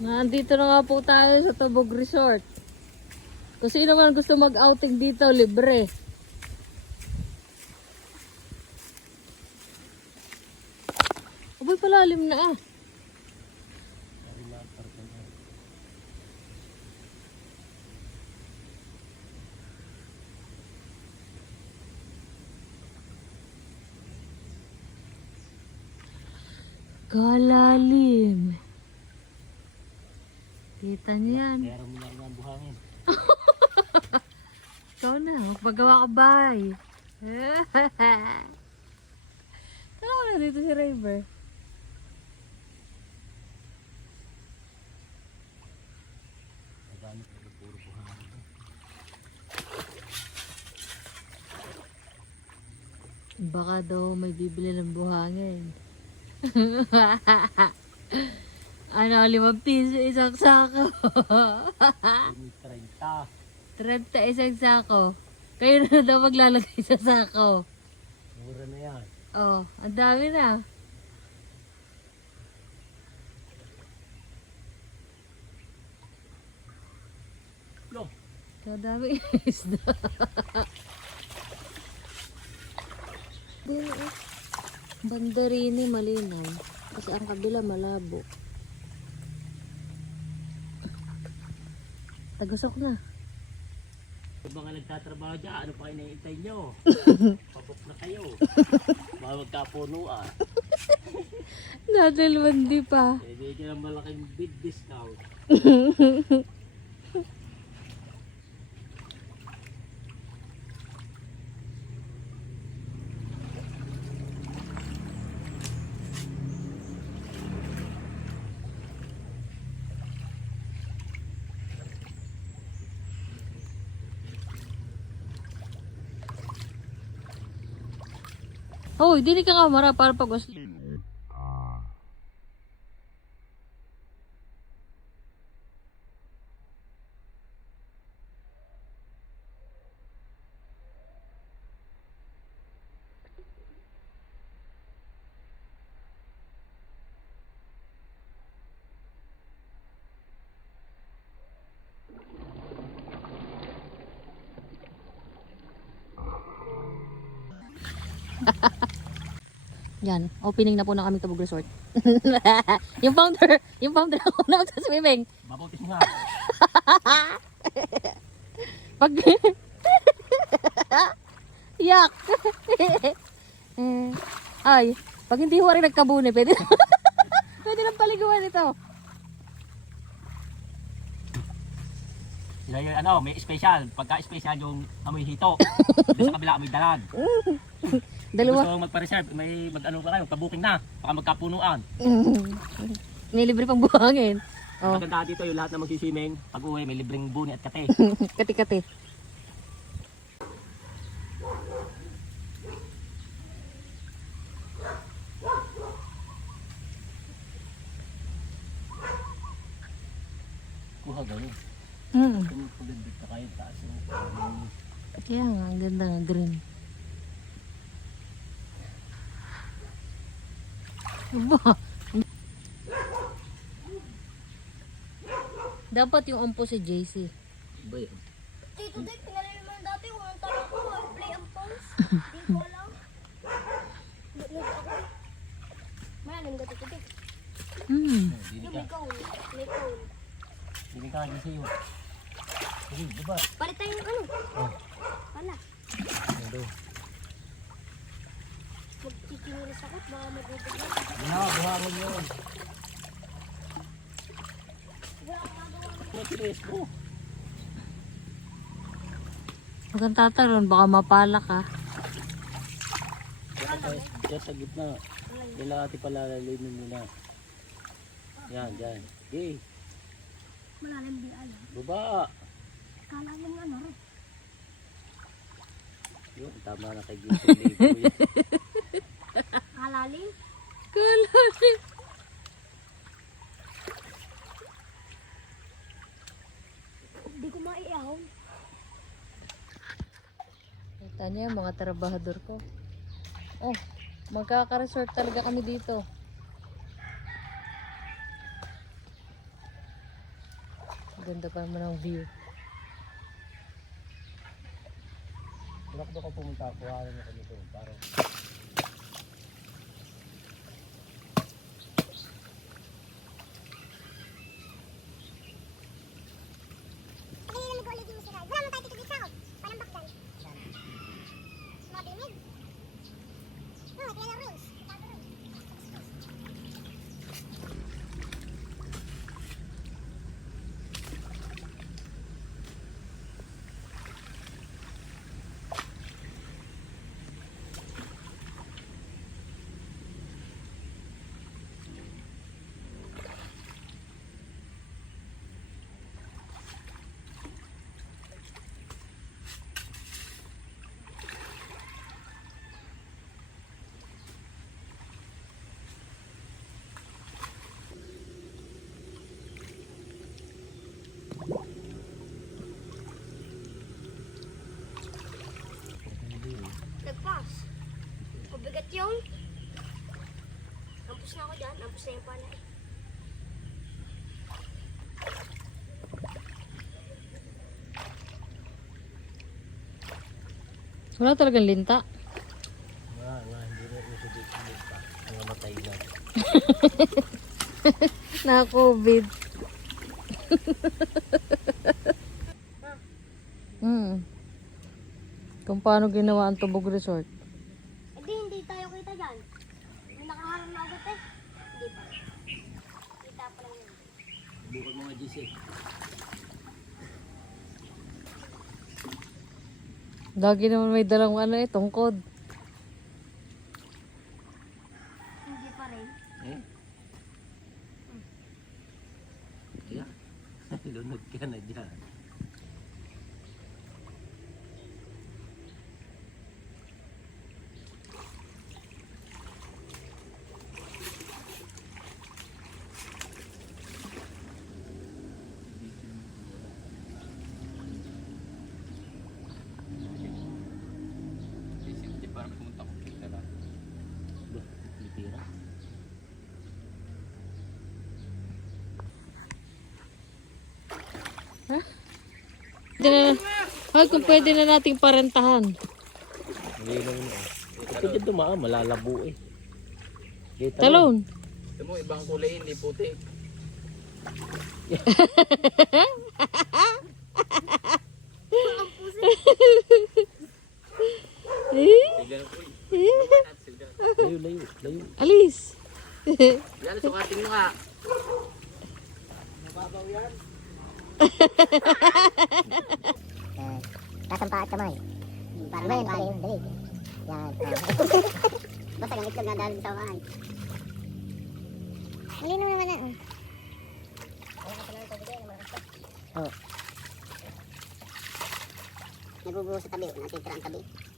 Nandito na nga po tayo sa Tabog Resort. Kung sino man gusto mag-outing dito, libre. Aboy, palalim na ah. Kalalim. Kita niyo yan. Meron mo lang ang buhangin. Ikaw na, magpagawa ka bahay. Ano ko na dito si River? Nagamit ko puro buhangin. Baka daw may bibili ng buhangin. Ano, 5 piso isang sako. 30. 30 isang sako. Kayo na daw maglalagay sa sako. Mura na yan. Oh, ang dami na. Lo, Ang dami isda. Bandarini malinaw. Kasi ang kabila malabo. Tagasok na. yung mga nagtatrabaho dyan, ano pa kayo nahihintay nyo? Pabok na kayo. Mga magkapunuan. Nadalwandi pa. Eh, bigyan ng malaking bid discount. Hoy, dili ka kamera para pag Yan, opening na po ng aming Tabog Resort. yung founder ako na magsa-swimming. Mabutis nga. Pag yak. Ay, pag hindi ho rin nagkabuni, pwede pwede nang paliguan ito. Sila yung ano, may special. Pagka-special yung amoy hito. Doon sa kabila, amoy dalan. Dalawa. Gusto mag-reserve, may mag-ano ka kayo, pabuking na. Baka magkapunuan. May libre pang buhangin. Oh, Maganda dito yung lahat na magsisiming. Pag uwi, may libreng buni at kate. kati-kati. Kuha gano'n. Pagdadag ka kayo, taas yung Kaya nga, ang ganda ng green. Aba. Dapat yung umpo si JC. iba yun. Tito Dick, pinalala mo dati, unang tanong ko, play ang phones. Hindi ko alam. Nag ako eh. Malalim ka, Tito Dick. Dili Yung ka. may cone. May cone. Dili ka kasi sa'yo. Sige, diba? Palit tayo ng ano? Oh, Wala. ano. Magkikimilis ako, baka magugugol. Buhangin yun. Protest mo. Huwag kang tataron, baka mapala ka. Diyan sa gitna. Kailangan natin palalalimin muna. Yan, dyan. Okay. Malalim di ay. Baba. Kala mo ano rin. Yun, tama na kay Gito Ligo yun. Kalalim? Kalalim. Hindi ko maiahon. Kita niyo yung mga trabahador ko. Oh, magkaka-resort talaga kami dito. Ganda pa naman ang view. Wala ko pumunta ako. Kuhanan ako nito. Parang Nagpas. Mabigat yung. Ampus na ako dyan. Ampus na yung panay. Wala talagang linta. hindi na uso dito pa. Mga matay na. Na-COVID. Kung paano ginawa ang Tubog Resort. Hindi tayo kita dyan. May nakaharap na agad eh. Hindi pa. Kita pa lang yun. Bukod mga GC. Lagi naman may dalang tungkod. Hindi pa rin. Kaya, lunod ka na dyan. Parang pumunta ko kita lang. Litira. Kung pwede na nating parentahan. Hindi naman eh. Ito dyan dumaan, malalabo eh. Talon. Ito mo, ibang kulay, hindi puti. Sigan po Layo, layo, layo. Alis. yan, sukatin mo nga. Taas ang paa at kamay. Para may paa yung dalig. Yan. Basta ang itlog na dahil sa paa. Malino naman na. Oo. Naguguho sa tabi. Natitira ang tabi.